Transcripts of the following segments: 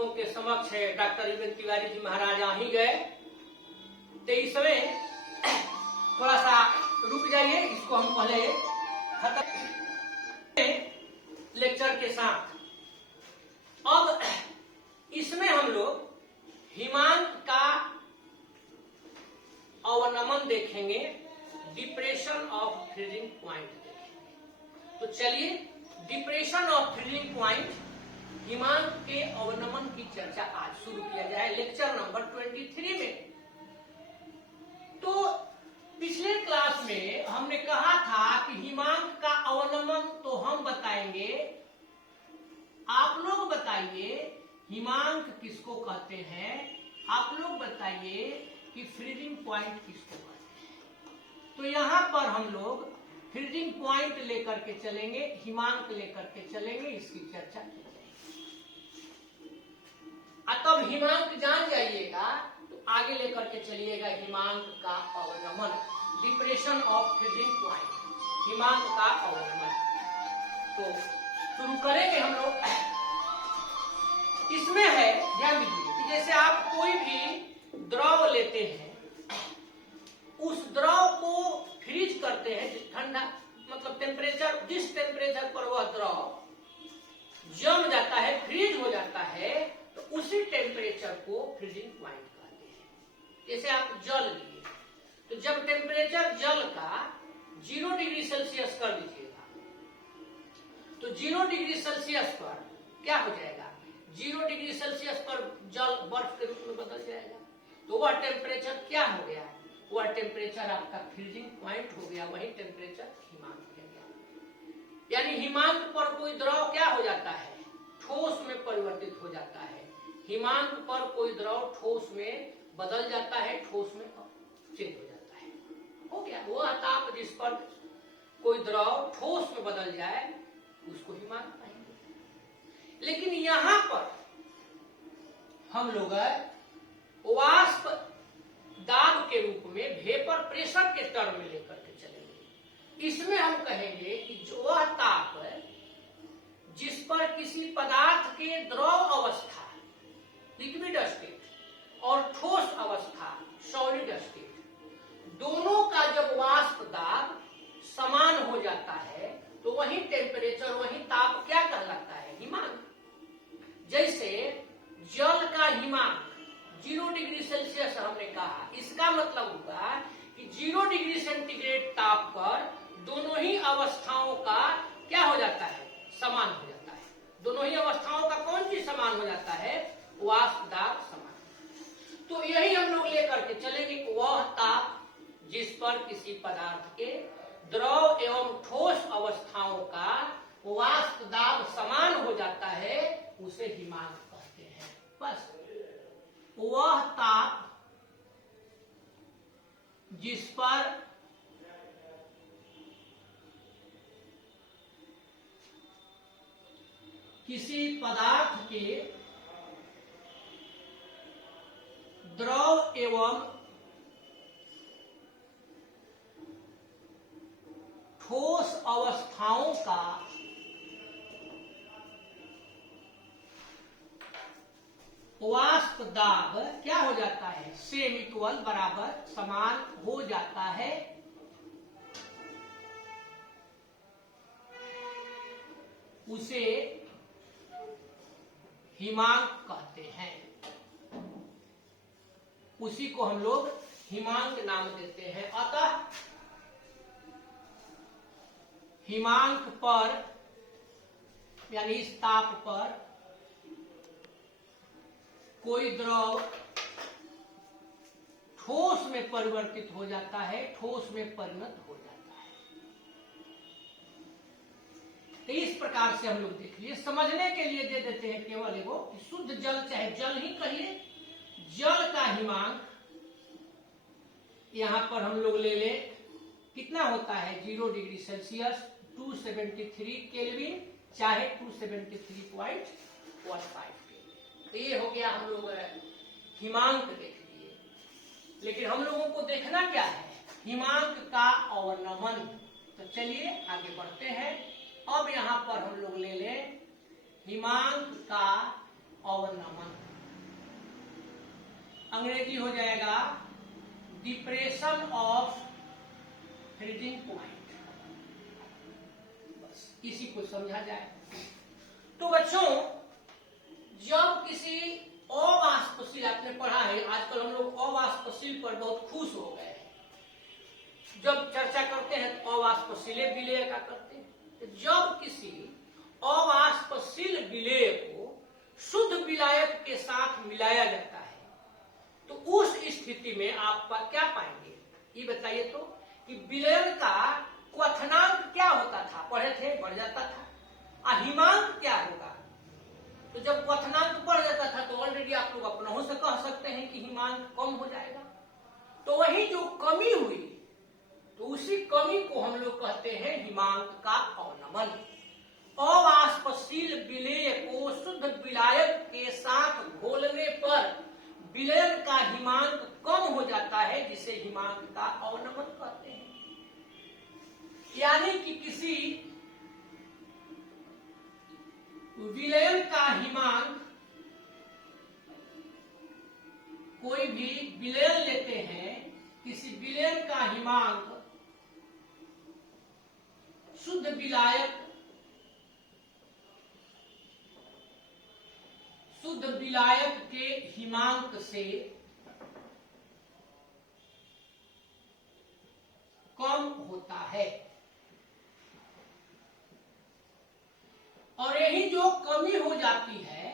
लोगों के समक्ष है डॉक्टर ईवेन तिवारी जी महाराज आ ही गए। तो इस समय थोड़ा सा रुक जाइए, इसको हम पहले खत्म लेक्चर के साथ। अब इसमें हम लोग हिमांक का अवनमन देखेंगे, डिप्रेशन ऑफ फ्रीजिंग पॉइंट देखेंगे। तो चलिए डिप्रेशन ऑफ फ्रीजिंग पॉइंट, हिमांक के अवनमन की चर्चा आज शुरू किया जाए लेक्चर नंबर 23 में। तो पिछले क्लास में हमने कहा था कि हिमांक का अवनमन तो हम बताएंगे, आप लोग बताइए हिमांक किसको कहते हैं, आप लोग बताइए कि फ्रीजिंग पॉइंट किसको कहते हैं। तो यहां पर हम लोग फ्रीजिंग पॉइंट लेकर के चलेंगे, हिमांक लेकर के चलेंगे, इसकी चर्चा की जाएगी। तब हिमांक जान जाइएगा तो आगे लेकर के चलिएगा हिमांक का अवनमन, डिप्रेशन ऑफ फ्रीजिंग पॉइंट, हिमांक का अवनमन। तो शुरू करेंगे हम लोग। इसमें है, ध्यान दीजिए कि जैसे आप कोई भी द्रव लेते हैं, उस द्रव को फ्रीज करते हैं, ठंडा मतलब टेम्परेचर, जिस टेम्परेचर पर वह द्रव जम जाता है, फ्रीज हो जाता है, तो उसी टेम्परेचर को फ्रीजिंग पॉइंट कहते हैं। जैसे आप जल लिए, तो जब टेम्परेचर जल का 0 डिग्री सेल्सियस कर दीजिएगा, तो 0 डिग्री सेल्सियस पर क्या हो जाएगा, 0 डिग्री सेल्सियस पर जल बर्फ के रूप में बदल जाएगा। तो वह टेम्परेचर क्या हो गया, वह टेम्परेचर आपका फ्रीजिंग पॉइंट हो गया, वही टेम्परेचर हिमांक हो गया। यानी हिमांक पर कोई द्रव क्या हो जाता है, ठोस में परिवर्तित हो जाता है। हिमांक पर कोई द्रव ठोस में बदल जाता है, ठोस में चेंज हो जाता है, हो गया। वह ताप जिस पर कोई द्रव ठोस में बदल जाए उसको हिमांक कहेंगे। लेकिन यहां पर हम लोग वाष्प दाब के रूप में वेपर प्रेशर के टर्म में लेकर के चलेंगे। इसमें हम कहेंगे कि जो वह ताप जिस पर किसी पदार्थ के द्रव अवस्था लिक्विड स्टेट और ठोस अवस्था सॉलिड स्टेट, दोनों का जब वाष्प दाब समान हो जाता है तो वही टेम्परेचर, वही ताप क्या कहलाता है, हिमांक। जैसे जल का हिमांक 0 डिग्री सेल्सियस हमने कहा, इसका मतलब हुआ कि 0 डिग्री सेंटीग्रेड ताप पर दोनों ही अवस्थाओं का क्या हो जाता है, समान हो जाता है। दोनों ही अवस्थाओं का कौन चीज समान हो जाता है, वाष्प दाब समान। तो यही हम लोग लेकर के चलेंगे कि वह ताप जिस पर किसी पदार्थ के द्रव एवं ठोस अवस्थाओं का वाष्प दाब समान हो जाता है उसे हिमांक कहते हैं। बस वह ताप जिस पर किसी पदार्थ के द्रव एवं ठोस अवस्थाओं का वाष्प दाब क्या हो जाता है, सेम इक्वल बराबर समान हो जाता है, उसे हिमांक कहते हैं। उसी को हम लोग हिमांक नाम देते हैं। अतः हिमांक पर यानी इस ताप पर कोई द्रव ठोस में परिवर्तित हो जाता है, ठोस में परिणत हो जाता है। तो इस प्रकार से हम लोग देख लिए, समझने के लिए दे देते हैं केवल एगो शुद्ध जल, चाहे जल ही कहिए, जल का हिमांक यहां पर हम लोग ले ले, कितना होता है, 0 डिग्री सेल्सियस 273 केल्विन, चाहे 273.15। तो ये हो गया, हम लोग हिमांक देख लिए। लेकिन हम लोगों को देखना क्या है, हिमांक का अवनमन। तो चलिए आगे बढ़ते हैं। अब यहां पर हम लोग ले लें हिमांक का अवनमन, अंग्रेजी हो जाएगा डिप्रेशन ऑफ फ्रीजिंग पॉइंट। बस इसी को समझा जाए। तो बच्चों, जब किसी अवाष्पशील, आपने पढ़ा है, आजकल हम लोग अवाष्पशील पर बहुत खुश हो गए हैं। जब चर्चा करते हैं तो अवाष्पशील विलेय का करते हैं। जब किसी अवाष्पशील विलेय को शुद्ध विलायक के साथ मिलाया जाता है तो उस स्थिति में आप क्या पाएंगे, ये बताइए तो, कि विलयन का क्वथनांक क्या होता था, पढ़े थे, बढ़ जाता था। हिमांक क्या होगा? तो जब क्वथनांक बढ़ जाता था तो ऑलरेडी आप लोग अपनों से कह सकते हैं कि हिमांक कम हो जाएगा। तो वही जो कमी हुई, तो उसी कमी को हम लोग कहते हैं हिमांक का अवनमन। अवाष्पशील विलेय को शुद्ध विलायक के साथ घोलने पर विलयन का हिमांक कम हो जाता है, जिसे हिमांक का अवनमन कहते हैं। यानी कि किसी विलयन का हिमांक, कोई भी विलयन लेते हैं, किसी विलयन का हिमांक शुद्ध विलायक के हिमांक से कम होता है। और यही जो कमी हो जाती है,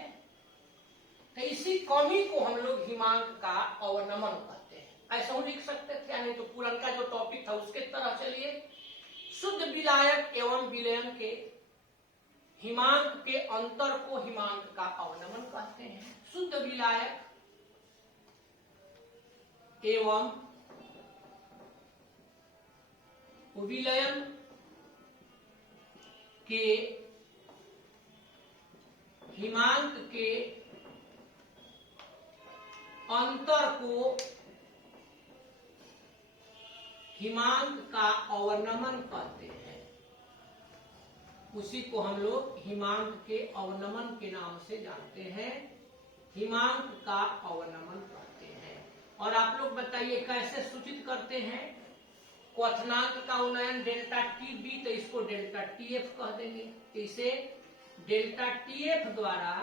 तो इसी कमी को हम लोग हिमांक का अवनमन कहते हैं। ऐसा लिख सकते थे, यानी तो पुराना जो टॉपिक था उसके तरह। चलिए, शुद्ध विलायक एवं विलयन के हिमांक के अंतर को हिमांक का अवनमन कहते हैं। शुद्ध विलायक एवं विलयन के हिमांक के अंतर को हिमांक का अवनमन कहते हैं। उसी को हम लोग हिमांक के अवनमन के नाम से जानते हैं, हिमांक का अवनमन कहते हैं। और आप लोग बताइए कैसे सूचित करते हैं? क्वथनांक का उन्नयन डेल्टा टी बी, तो इसको डेल्टा टी एफ कह देंगे। तो इसे डेल्टा टी एफ द्वारा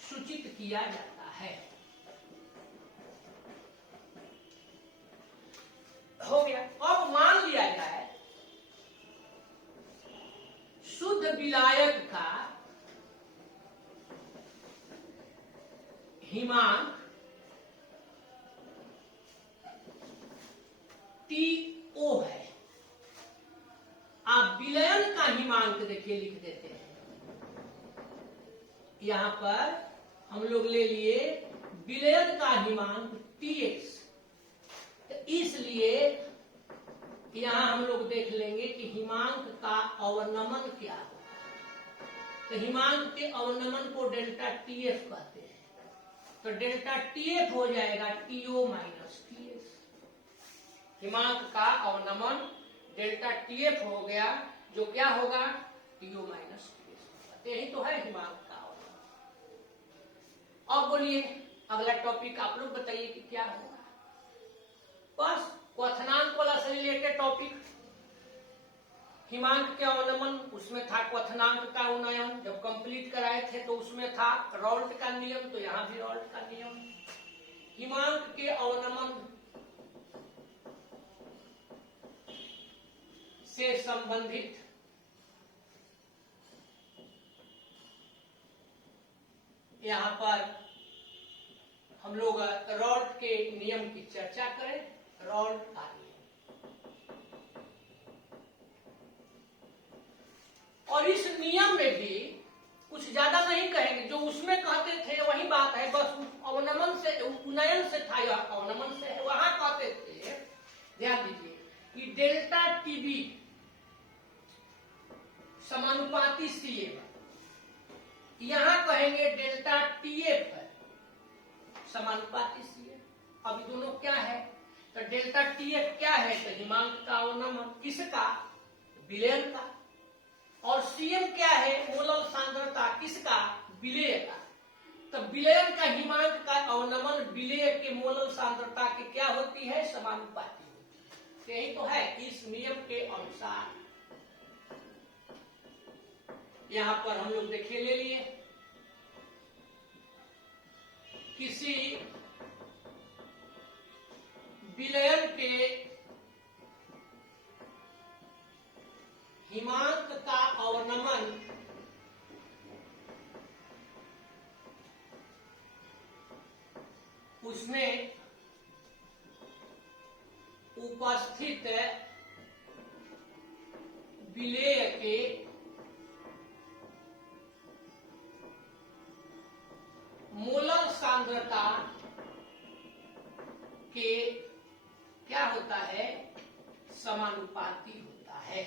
सूचित किया जाता है। हो गया। अब मान लिया जाए शुद्ध विलायक का हिमांक TO है। आप विलयन का हिमांक देखिए, लिख देते हैं। यहां पर हम लोग ले लिए विलयन का हिमांक TX, तो इसलिए यहां हम लोग देख लेंगे कि हिमांक का अवनमन क्या होगा। तो हिमांक के अवनमन को डेल्टा TF कहते हैं। तो डेल्टा TF हो जाएगा TO माइनस TS। हिमांक का अवनमन डेल्टा TF हो गया, जो क्या होगा, TO माइनस TS। यही तो है हिमांक का अवनमन। अब बोलिए अगला टॉपिक आप लोग बताइए कि क्या होगा। बस क्वथनांक वाला से रिलेटेड टॉपिक, हिमांक के अवनमन, उसमें था क्वथनांक का उन्नयन। जब कंप्लीट कराए थे तो उसमें था रॉल्ट का नियम, तो यहां भी रॉल्ट का नियम। हिमांक के अवनमन से संबंधित यहां पर हम लोग रॉल्ट के नियम की चर्चा करें। रॉल्ट का नियम, और इस नियम में भी कुछ ज्यादा नहीं कहेंगे, जो उसमें कहते थे वही बात है। बस अवनमन से, उन्नयन से था, यह अवनमन से है। वहां कहते थे, ध्यान दीजिए, कि डेल्टा टीबी समानुपाती CM, यहां कहेंगे डेल्टा TF है समानुपाती CM। अब दोनों क्या है, तो डेल्टा TF क्या है, तो हिमांक का अवनमन, किसका, विलयन का। और CM क्या है, मोलर सांद्रता, किसका, विलेय का। तो विलयन का हिमांक का अवनमन विलेय के मोलल सांद्रता की क्या होती है, समानुपाती होती है। यही तो है इस नियम के अनुसार। यहां पर हम लोग देखिए ले लिए किसी विलयन के हिमांक का अवनमन उसमें उपस्थित विलेय के मोलल सांद्रता के क्या होता है, समानुपाती होता है।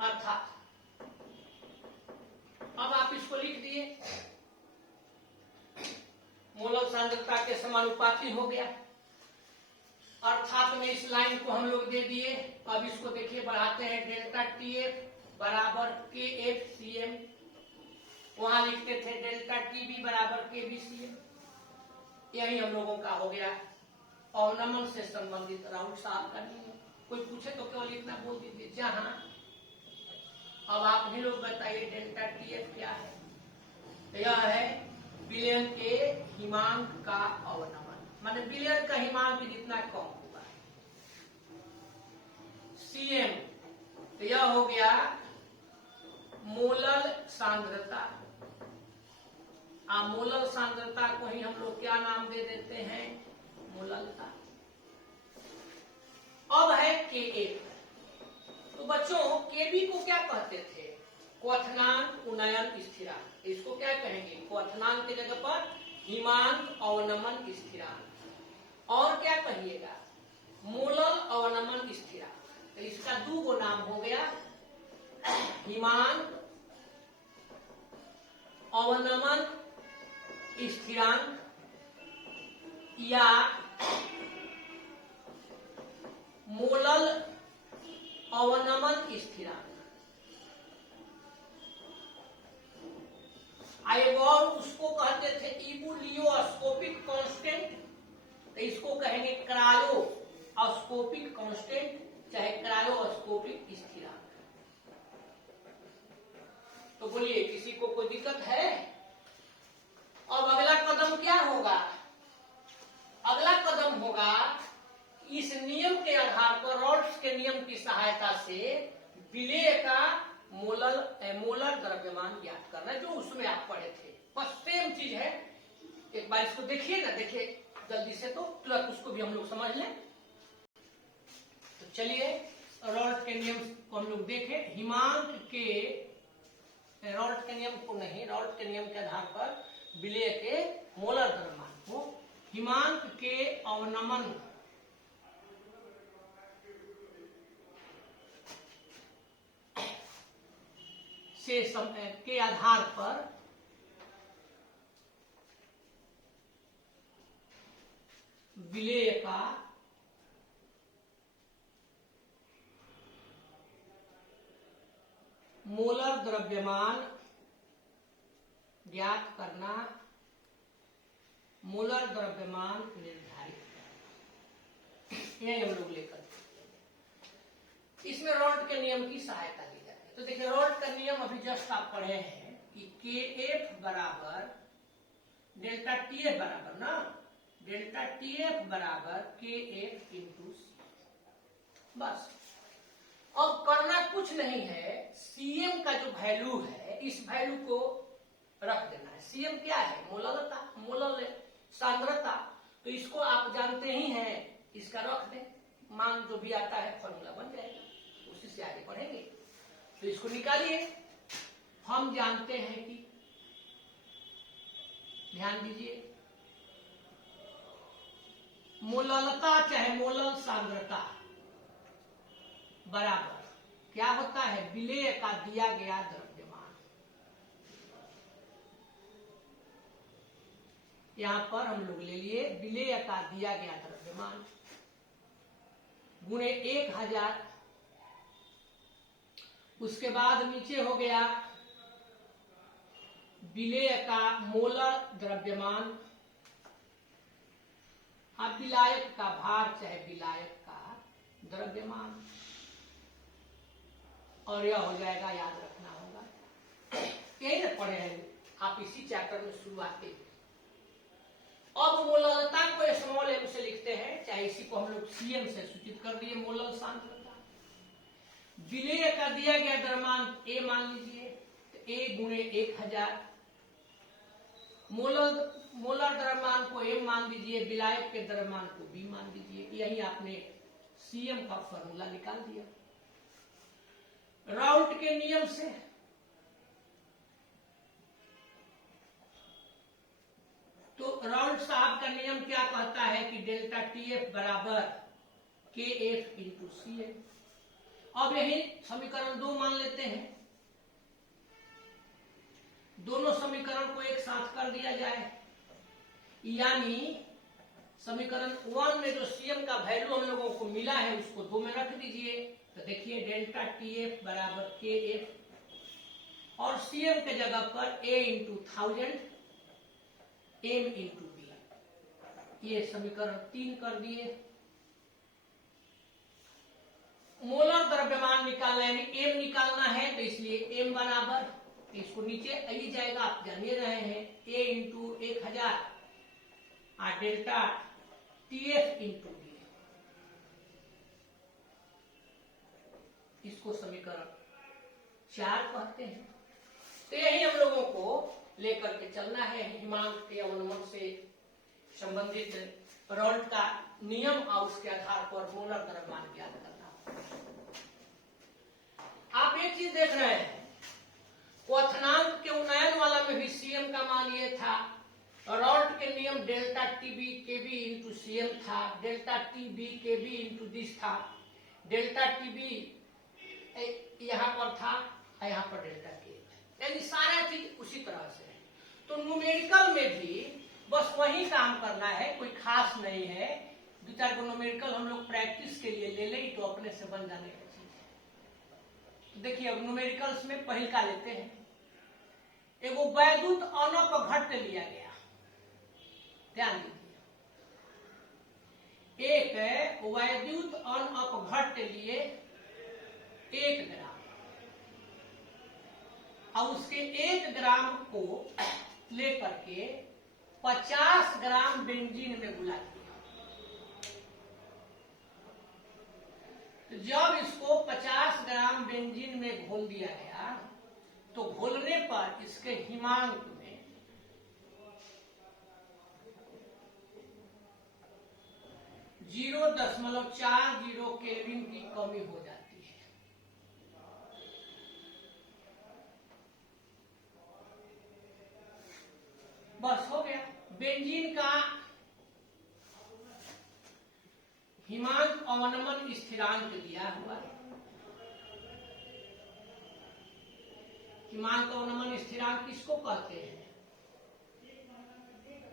अर्थात अब आप इसको लिख दिए, मोलल सांद्रता के समानुपाती हो गया। अर्थात में इस लाइन को हम लोग दे दिए। अब इसको देखिए बढ़ाते हैं, डेल्टा टीएफ बराबर के एफ सी एम, वहां लिखते थे डेल्टा टीबी बराबर के बी सी एम। यही हम लोगों का हो गया अवनमन से संबंधित राउंड साहब का नियम। कोई पूछे तो केवल इतना बोल दीजिए जहां। अब आप भी लोग बताइए डेल्टा टीएफ क्या है। यह है विलयन के हिमांक का अवनमन, माने विलयन का हिमांक जितना कम होगा। सीएम तो यह हो गया मोलल सांद्रता। मोलल सांद्रता को ही हम लोग क्या नाम दे देते हैं, मोललता। अब है केएफ। तो बच्चों केबी को क्या कहते थे, क्वथनांक उन्नयन स्थिरांक। इसको क्या कहेंगे, क्वथनांक की जगह पर हिमांक अवनमन स्थिरांक। और क्या कहिएगा, मोलल अवनमन स्थिरांक। तो इसका दो गो नाम हो गया, हिमांक अवनमन स्थिरांक या मोलल अवनमन स्थिरांक। एक और उसको कहते थे इबुलियोस्कोपिक कांस्टेंट, तो इसको कहेंगे क्रायोस्कोपिक कांस्टेंट चाहे क्रायोस्कोपिक स्थिरांक। तो बोलिए किसी को कोई दिक्कत है। अब अगला कदम क्या होगा, अगला कदम होगा इस नियम के आधार पर, रॉल्स के नियम की सहायता से विलेय का मोलर द्रव्यमान ज्ञात करना, जो उसमें आप पढ़े थे। बस सेम चीज है। एक बार इसको देखिए ना, देखिए जल्दी से, तो तुरंत उसको भी हम लोग समझ लें। तो चलिए रॉल्स के नियम को हम लोग देखें। हिमांक के, रॉल्स के नियम को नहीं, रॉल्स के नियम के आधार पर विलेय के मोलर द्रव्यमान को हिमांक के अवनमन से के आधार पर विलेय का मोलर द्रव्यमान ज्ञात करना, मोलर द्रव्यमान निर्धारित करना, यही हम लोग लेकर इसमें रॉल्ट के नियम की सहायता ली जाती है। तो देखिए रॉल्ट का नियम अभी जस्ट आप पढ़े हैं कि के एफ बराबर डेल्टा टी एफ बराबर ना, डेल्टा टी एफ बराबर के एफ इंटू सी। बस अब करना कुछ नहीं है, सीएम का जो वैल्यू है इस वैल्यू को रख देना है। सीएम क्या है, मोललता, मोलल सांद्रता। तो इसको आप जानते ही हैं, इसका रख दें, मान जो भी आता है फॉर्मूला बन जाएगा, उसी से आगे बढ़ेंगे। तो इसको निकालिए। हम जानते हैं कि, ध्यान दीजिए, मोललता चाहे मोलल सांद्रता बराबर क्या होता है, विलेय का दिया गया द्रव्यमान। यहां पर हम लोग ले लिए विलेय का दिया गया द्रव्यमान गुणे 1000 उसके बाद नीचे हो गया विलेय का मोलर द्रव्यमान, अब विलायक का भार चाहे विलायक का द्रव्यमान, और यह हो जाएगा, याद रखना होगा। यही ना पढ़े हैं आप इसी चैप्टर में शुरुआत के। अब मोलरता को स्मॉल एम से लिखते हैं, चाहे इसी को हम लोग सीएम से सूचित कर दिए, मोलर सांद्रता। विलेय का दिया गया द्रव्यमान ए मान लीजिए, तो ए गुणे 1000। मोलर द्रव्यमान को एम मान दीजिए, विलायक के द्रव्यमान को बी मान दीजिए। यही आपने सीएम का फॉर्मूला निकाल दिया राउल्ट के नियम से। तो राउल्ट साहब का नियम क्या कहता है कि डेल्टा टीएफ बराबर के एफ इंटू सी एफ। अब यही समीकरण 2 मान लेते हैं, दोनों समीकरण को एक साथ कर दिया जाए, यानी समीकरण 1 में जो सीएम का वैल्यू हम लोगों को मिला है उसको 2 में रख दीजिए। तो देखिए डेल्टा टीएफ बराबर के एफ, और सीएम के जगह पर ए इंटू 1000 एम इंटू बी, ये समीकरण 3 कर दिए। मोलर द्रव्यमान निकालना है, एम निकालना है, तो इसलिए एम बराबर, इसको नीचे आई जाएगा, आप जान रहे हैं, ए इंटू 1000 और डेल्टा टीएफ इंटू बी, इसको समीकरण 4 कहते हैं। तो यही हम लोगों को लेकर के चलना है, हिमांक के अवनमन से संबंधित राउल्ट का नियम और उसके आधार पर मोलर द्रव्यमान ज्ञात करना। आप एक चीज देख रहे हैं, क्वथनांक के उन्नयन वाला में भी सीएम का मान ये था, राउल्ट के नियम डेल्टा टीबी केबी इंटू सीएम था, delta TB KB into this था, डेल्टा टीबी यहां पर था, यहां पर डेल्टा के, यानी सारा चीज उसी तरह से है। तो न्यूमेरिकल में भी बस वही काम करना है, कोई खास नहीं है। 2-4 न्यूमेरिकल हम लोग प्रैक्टिस के लिए ले लें तो अपने से बन जाने की चीज है। तो देखिए अब न्यूमेरिकल्स में पहल का लेते हैं, एगो वैद्युत अनपघट्य लिया गया, ध्यान दीजिए, एक वैद्युत अनपघट्य लिए 1 ग्राम, और उसके 1 ग्राम को लेकर के 50 ग्राम बेंजीन में घुला दिया। तो जब इसको 50 ग्राम बेंजीन में घोल दिया गया, तो घोलने पर इसके हिमांक में 0.40 केल्विन की कमी हो जाती है। बस हो गया। बेंजीन का हिमांक अवनमन स्थिरांक दिया हुआ है, हिमांक अवनमन स्थिरांक किसको कहते हैं?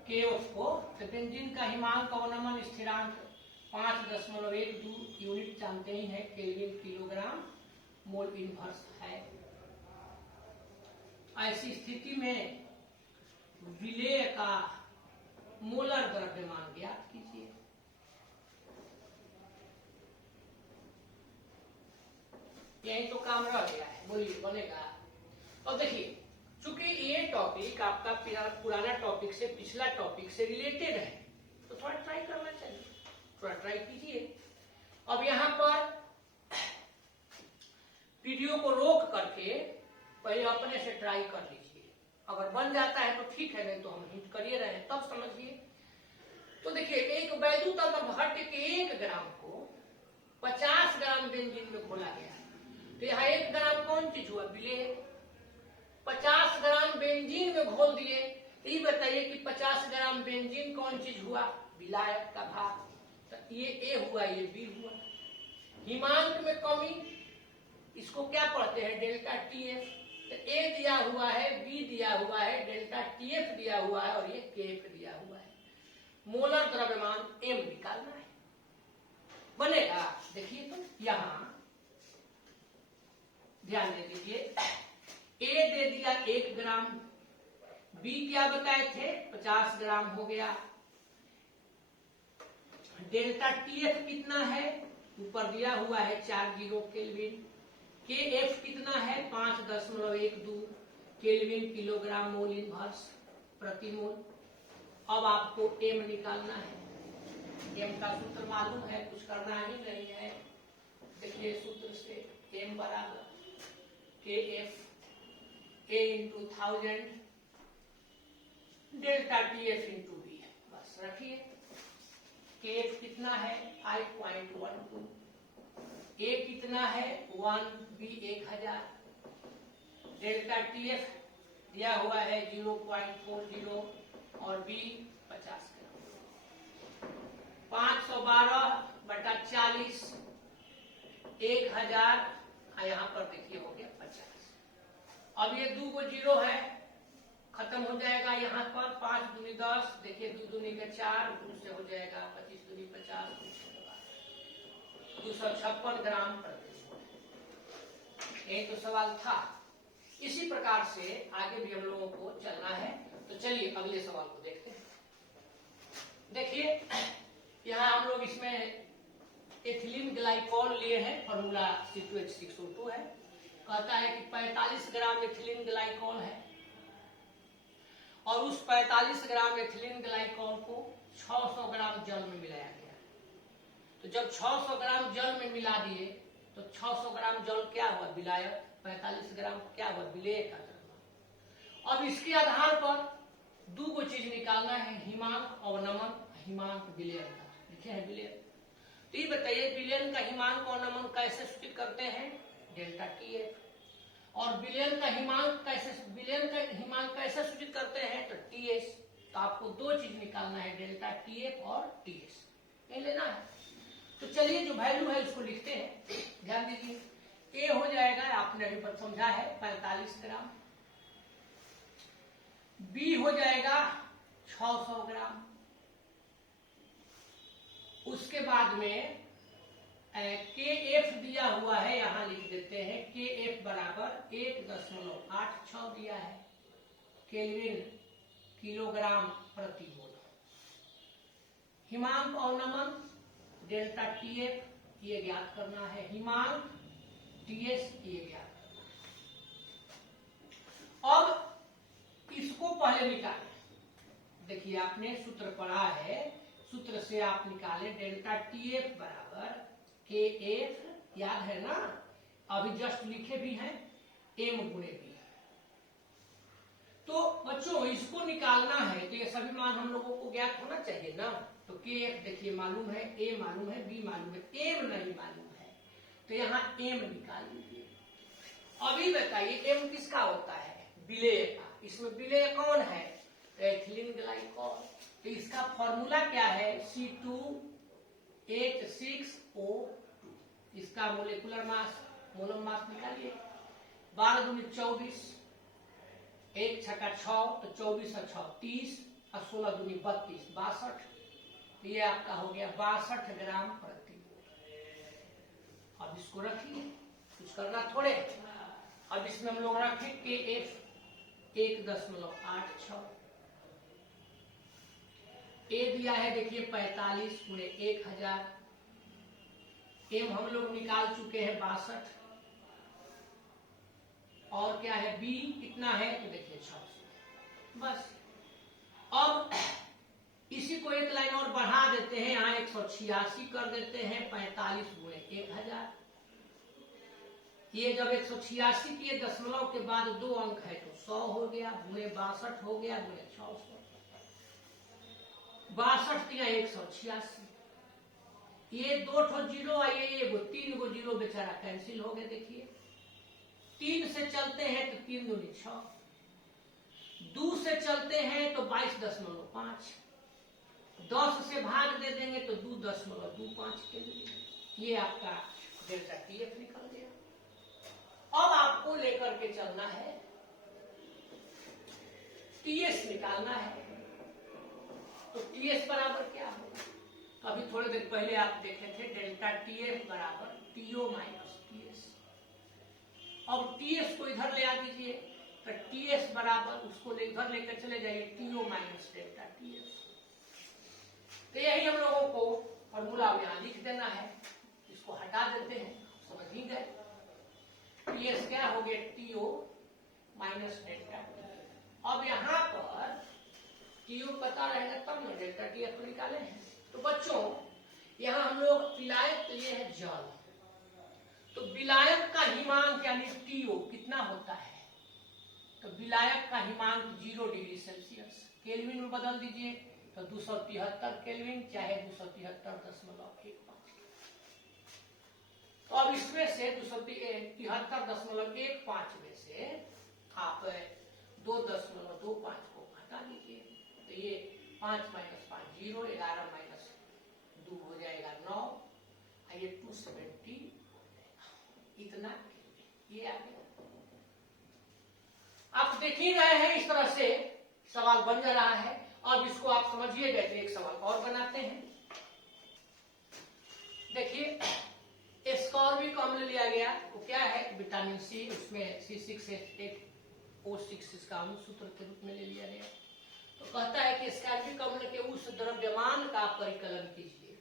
केएफ को। तो बेंजीन का हिमांक अवनमन स्थिरांक 5.12 यूनिट जानते ही है, केल्विन किलोग्राम मोल इनवर्स है। ऐसी स्थिति में विलेय का मोलर द्रव्यमान ज्ञात कीजिए। यही तो काम रह गया है, बोलिए बनेगा। और देखिए चूंकि ये टॉपिक आपका पुराना टॉपिक से, पिछला टॉपिक से रिलेटेड है, तो थोड़ा ट्राई करना चाहिए, थोड़ा ट्राई कीजिए। अब यहाँ पर वीडियो को रोक करके पहले अपने से ट्राई कर लीजिए, अगर बन जाता है तो ठीक है, नहीं तो हम हिंट करिए रहे हैं तब समझिए। तो देखिए एक वैद्युत अनपघट्य के 1 ग्राम को 50 ग्राम बेंजीन में घोला गया, तो यहाँ 1 ग्राम कौन चीज हुआ? विलेय। 50 ग्राम बेंजीन में घोल दिए, ये बताइए कि 50 ग्राम बेंजीन कौन चीज हुआ? विलायक का भाग। तो ये ए हुआ, ये बी हुआ। हिमांक में कमी, इसको क्या पढ़ते हैं? Delta TF. तो ए दिया हुआ है, बी दिया हुआ है, डेल्टा टीएफ दिया हुआ है, और ये केएफ दिया हुआ है। मोलर द्रव्यमान एम निकालना है, बनेगा। देखिए तो यहां ध्यान दे दीजिए, ए दे दिया 1 ग्राम, बी क्या बताए थे 50 ग्राम हो गया। डेल्टा टीएफ कितना है, ऊपर दिया हुआ है 40 केल्विन। के एफ कितना है 5.12 केल्विन किलोग्राम मोल इनवर्स प्रति मोल। अब आपको एम निकालना है, एम का सूत्र मालूम है, कुछ करना ही नहीं है। देखिए सूत्र से एम बराबर के F A into 1000 delta T F into B, बस रखिए। के एफ कितना है 5.12, ए कितना है 1, बी 1000, डेल्टा टी एफ दिया हुआ है 0.40 और बी 50 ग्राम। 512/40 1000, यहाँ पर देखिए हो गया 50। अब ये 2 को 0 है, खत्म हो जाएगा यहाँ पर। 5 दूनी 10, देखिए 2 दूनी के 4, 2 से हो जाएगा 25 दूनी 50, 256 ग्राम प्रति मोल। ये तो सवाल था। इसी प्रकार से आगे भी हम लोगों को चलना है। तो चलिए अगले सवाल को देखते हैं। देखिए यहाँ हम लोग इसमें एथिलीन ग्लाइकॉल लिए हैं, फॉर्मूला C2H6O2 है। कहता है कि 45 ग्राम एथिलीन ग्लाइकॉल है और उस 45 ग्राम एथिलीन ग्लाइकॉल को 600 ग्राम जल में मिलाया गया। तो जब 600 ग्राम जल में मिला दिए तो 600 ग्राम जल क्या हुआ विलायक, 45 ग्राम क्या हुआ विलेय का द्रव्य। अब इसके आधार पर 2 को चीज निकालना है, हिमांक अवनमन, हिमांक विलयन का। लिखे हैं विलयन। तो ये बताइए विलयन का हिमांक अवनमन कैसे सूचित करते हैं, डेल्टा टी एफ। और विलयन का हिमांक कैसे सूचित करते हैं, तो टी एस। तो आपको 2 चीज निकालना है, डेल्टा टी एफ और टी एस, ये लेना है। तो चलिए जो वैल्यू है उसको लिखते हैं। ध्यान दीजिए, ए हो जाएगा, आपने अभी पर समझा है 45 ग्राम, बी हो जाएगा 600 ग्राम, उसके बाद में के एफ दिया हुआ है, यहां लिख देते हैं के एफ बराबर 1.86 दिया है केल्विन किलोग्राम प्रति मोल। हिमांक अवनमन डेल्टा टी एफ ये ज्ञात करना है, हिमांक टी एस ये ज्ञात करना है। अब इसको पहले निकालें। देखिए आपने सूत्र पढ़ा है, सूत्र से आप निकालें डेल्टा टी एफ बराबर के एफ, याद है ना, अभी जस्ट लिखे भी हैं, एम गुणे बी। तो बच्चों इसको निकालना है तो ये सभी मान हम लोगों को ज्ञात होना चाहिए ना। तो के एफ देखिए मालूम है, ए मालूम है, बी मालूम है, एम नहीं मालूम है, तो यहाँ एम निकाल लीजिए। अभी बताइए एम किसका होता है, विलेय का। इसमें विलेय कौन है, एथिलीन ग्लाइकॉल। तो इसका फॉर्मूला क्या है, C2H6O2। इसका मोलिकुलर मास, मोलम मास निकालिए। 12 दूनी 24, 1 छक्का 6, तो 24 और 6 30, और 16 दूनी 32, 62। तो ये आपका हो गया 62 ग्राम प्रति मोल। अब इसको रखिए, कुछ करना थोड़े। अब इसमें हम लोग रखें के एफ 1.86, ए दिया है देखिए 45 गुणे 1000, एम हम लोग निकाल चुके हैं 62, और क्या है बी कितना है तो देखिए 600। बस अब इसी को एक लाइन और बढ़ा देते हैं, यहाँ 186 कर देते हैं, 45 गुणे 1000। ये जब 186 किए दशमलव के बाद 2 अंक है तो 100 हो गया, गुणे 62 हो गया, गुणे 600, 62 दिया 186। ये 2 ठो जीरो आइए, ये 3 गो जीरो बेचारा कैंसिल हो गए। देखिए 3 से चलते हैं तो 3 दूनी 6, 2 से चलते हैं तो 22.5, 10 से भाग दे देंगे तो 2.25 के लिए ये आपका डेल्टा टी एफ निकल गया। अब आपको लेकर के चलना है, टीएस निकालना है। तो टीएस बराबर क्या होगा, तो अभी थोड़ी देर पहले आप देखे थे डेल्टा टीएफ बराबर टीओ माइनस टीएस। अब टीएस को इधर ले आ दीजिए, तो टीएस बराबर उसको इधर लेकर चले जाइए टीओ माइनस डेल्टा टीएस। तो यही हम लोगों को फॉर्मूला में यहां लिख देना है, इसको हटा देते हैं, समझ ही गए। टीएस क्या हो गया, टीओ माइनस डेल्टा। अब यहाँ पर टीओ पता रहेगा तब ना डेल्टा टीएस को निकाले हैं। तो बच्चों यहाँ हम लोग विलायक लिए हैं जल, तो विलायक का हिमांक यानी टीओ कितना होता है, तो विलायक का हिमांक 0 डिग्री सेल्सियस। केल्विन में बदल दीजिए तो 273 केल्विन चाहे 273.15। तो अब इसमें से 273.15 में से आप 2.25 को हटा दीजिए, तो ये 5 माइनस 5 0, 11 माइनस 2 हो जाएगा 9, ये 270 इतना ये आ गया। आप देख ही रहे हैं इस तरह से सवाल बन जा रहा है। अब इसको आप समझिए गए, एक सवाल और बनाते हैं। देखिए एस्कॉर्बिक अम्ल लिया गया, वो क्या है, विटामिन सी, उसमें C6H8O6 इसका अम्ल सूत्र के रूप में ले लिया गया। तो कहता है कि एस्कॉर्बिक अम्ल के उस द्रव्यमान का परिकलन कीजिए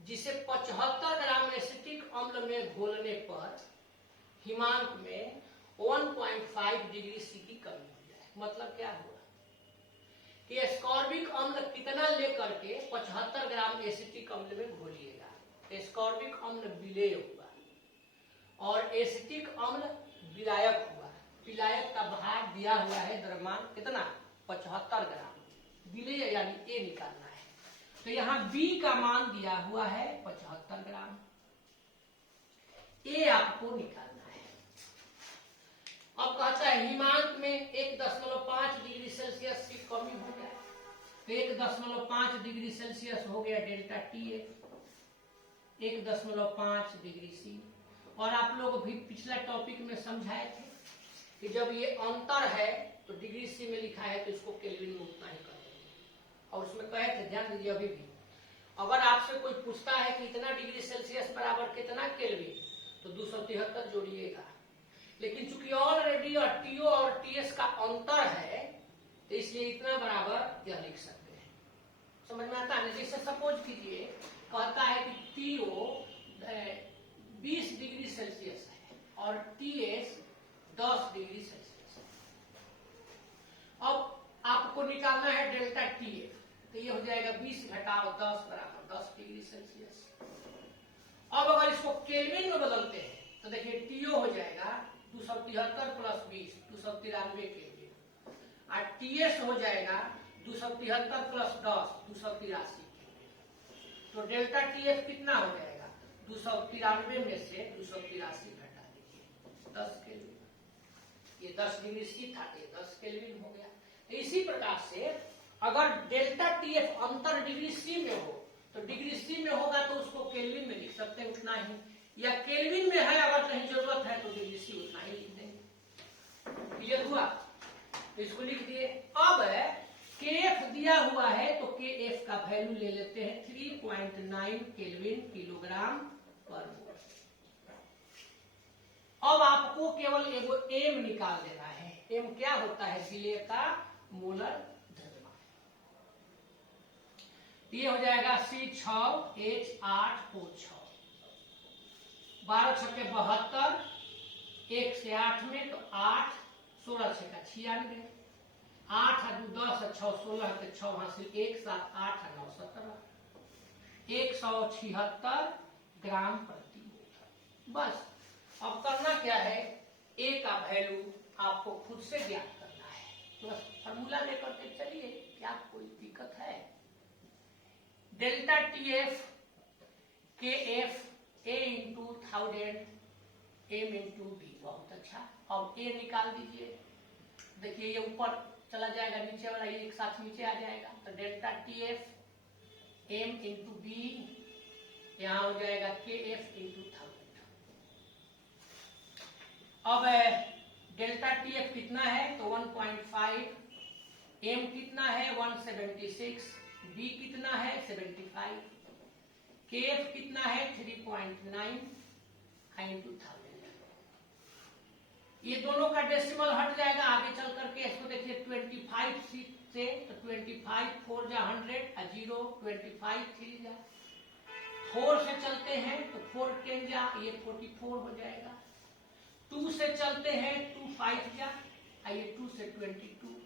जिसे 75 ग्राम एसिटिक अम्ल में घोलने पर हिमांक में 1.5 डिग्री सी की कमी हो जाए। मतलब क्या हुआ कि एस्कॉर्बिक अम्ल कितना लेकर के 75 ग्राम एसिटिक अम्ल में घोलिएगा। एस्कॉर्बिक अम्ल विलेय हुआ और एसिटिक अम्ल विलायक हुआ। विलायक का भार दिया हुआ है द्रव्यमान कितना, 75 ग्राम, विलेय यानी ए निकालना है। तो यहाँ बी का मान दिया हुआ है 75 ग्राम, ए आपको निकालना है। अब कहता है हिमांक में 1.5 डिग्री सेल्सियस की कमी हो जाए, तो 1.5 डिग्री सेल्सियस हो गया डेल्टा टी, 1.5 डिग्री सी। और आप लोग भी पिछला टॉपिक में समझाए थे कि जब ये अंतर है तो डिग्री सी में लिखा है तो इसको केल्विन में उतना ही कर देंगे। और उसमें कहे थे, ध्यान दीजिए, अभी भी अगर आपसे कोई पूछता है कि इतना डिग्री सेल्सियस बराबर कितना केल्विन, तो 273 जोड़िएगा। लेकिन चूंकि ऑलरेडी और टीओ और टीएस का अंतर है तो इसलिए इतना बराबर यह लिख सकते हैं। समझ में आता है? जैसे सपोज कीजिए कहता है कि टीओ 20 डिग्री सेल्सियस है और टीएस 10 डिग्री सेल्सियस है। अब आपको निकालना है डेल्टा टीएफ, तो ये हो जाएगा 20 घटाओ 10 बराबर 10 डिग्री सेल्सियस। अब अगर इसको केल्विन में बदलते हैं तो देखिए टीओ हो जाएगा 273 प्लस 20 293 केल्विन, और टीएस हो जाएगा 273 प्लस 10 283 केल्विन। तो डेल्टा टीएफ कितना हो जाएगा, 293 में से 283 घटा दीजिए 10 केल्विन। ये 10 डिग्री सी था, ये 10 केल्विन हो गया। इसी प्रकार से अगर डेल्टा टीएफ अंतर डिग्री सी में हो तो डिग्री सी में होगा तो उसको केल्विन में लिख सकते हैं उतना ही, या केल्विन में है अगर कहीं जरूरत है तो डिग्री सी उतना ही लिख देंगे। क्लियर हुआ? तो इसको लिख दिए। अब केएफ दिया हुआ है तो केएफ का वैल्यू ले लेते हैं 3.9 केल्विन किलोग्राम पर मोल। अब आपको केवल एगो एम निकाल देना है। एम क्या होता है, विलेय का मोलर द्रव्यमान। ये हो जाएगा C6H8O6, 12 छक्के 72, 1 से 8 में तो 8, 16 छक्का 96, 8 और 10 और 6 16 के 6 हासिल 1 7 8 और 9 17, 176 ग्राम प्रति मोल। बस अब करना क्या है, ए का वैल्यू आपको खुद से ज्ञात करना है। तो बस फॉर्मूला लेकर के चलिए, क्या कोई दिक्कत है। डेल्टा टीएफ के F A into 1000 M into B. बहुत अच्छा। अब ए निकाल दीजिए, देखिए ये ऊपर चला जाएगा, नीचे वाला ये एक साथ नीचे आ जाएगा। तो delta TF M into B, यहां हो जाएगा के एफ इंटू 1000। अब डेल्टा टीएफ कितना है तो 1.5, एम कितना है 176, बी कितना है 75, केएफ कितना है 3.9 इंटू 1000। ये दोनों का डेसिमल हट जाएगा आगे चल करके। इसको देखिए 25 से तो 25 4 जा 100 और 0 25 3 जा 4 से चलते हैं तो 4 10 जा ये 44 हो जाएगा। 2 से चलते हैं 2 5 जा ये 2 से 22।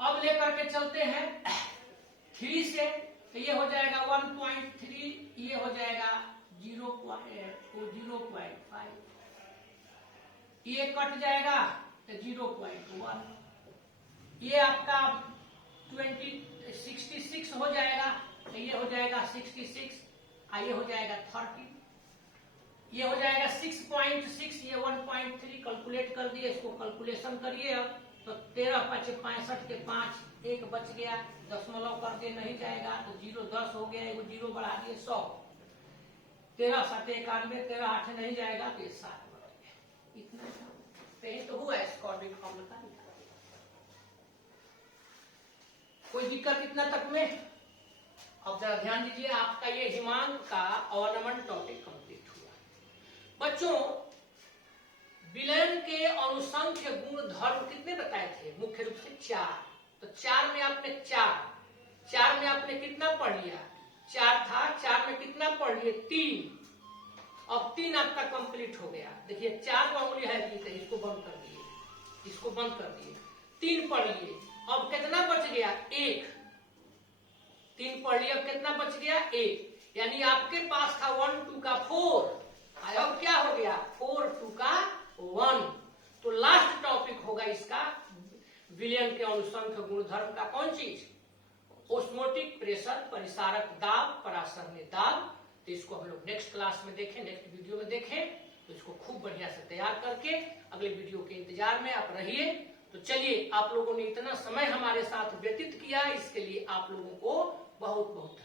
अब लेकर के चलते हैं 3 से तो ये हो जाएगा 1.3 ये हो जाएगा 0.5 ये कट जाएगा तो 0.1 ये आपका 66 हो जाएगा तो ये हो जाएगा 66 ये हो जाएगा 30 ये हो जाएगा 6.6 ये 1.3 कैलकुलेट कर दिए। इसको कैलकुलेशन करिए अब तो 13 5 65 के 5 एक बच गया दशमलव करके नहीं जाएगा तो 0 10 हो गया एगो 0 बढ़ा दिए 100 13 7 91 13 8 नहीं जाएगा तो 7 बच गया। इतना तो हुआ एस्कॉर्बिक अम्ल का। कोई दिक्कत इतना तक में? अब जरा ध्यान दीजिए आपका ये हिमांक का अवनमन टॉपिक कंप्लीट हुआ। बच्चों विलयन के अनुसंख्य गुण धर्म कितने बताए थे? मुख्य रूप से 4। तो 4 में आपने 4 में आपने कितना पढ़ लिया? 4 था 4 में कितना पढ़ लिए? 3। अब 3 आपका कंप्लीट हो गया। देखिए 4 का उंगली है कि इसको बंद कर दिए, इसको बंद कर दिए। 3 पढ़ लिए अब कितना बच गया? 1। 3 पढ़ लिया अब कितना बच गया? 1। यानी आपके पास था 1 2 का 4 अब क्या हो गया? 4 2 का 1। तो लास्ट टॉपिक होगा इसका विलयन के अनुसंख्य गुणधर्म का कौन चीज? ओस्मोटिक प्रेशर, परिसारक दाब, परासरणी दाब। तो इसको हम लोग नेक्स्ट क्लास में देखें, नेक्स्ट वीडियो में देखें। तो इसको खूब बढ़िया से तैयार करके अगले वीडियो के इंतजार में आप रहिए। तो चलिए आप लोगों ने इतना समय हमारे साथ व्यतीत किया इसके लिए आप लोगों को बहुत बहुत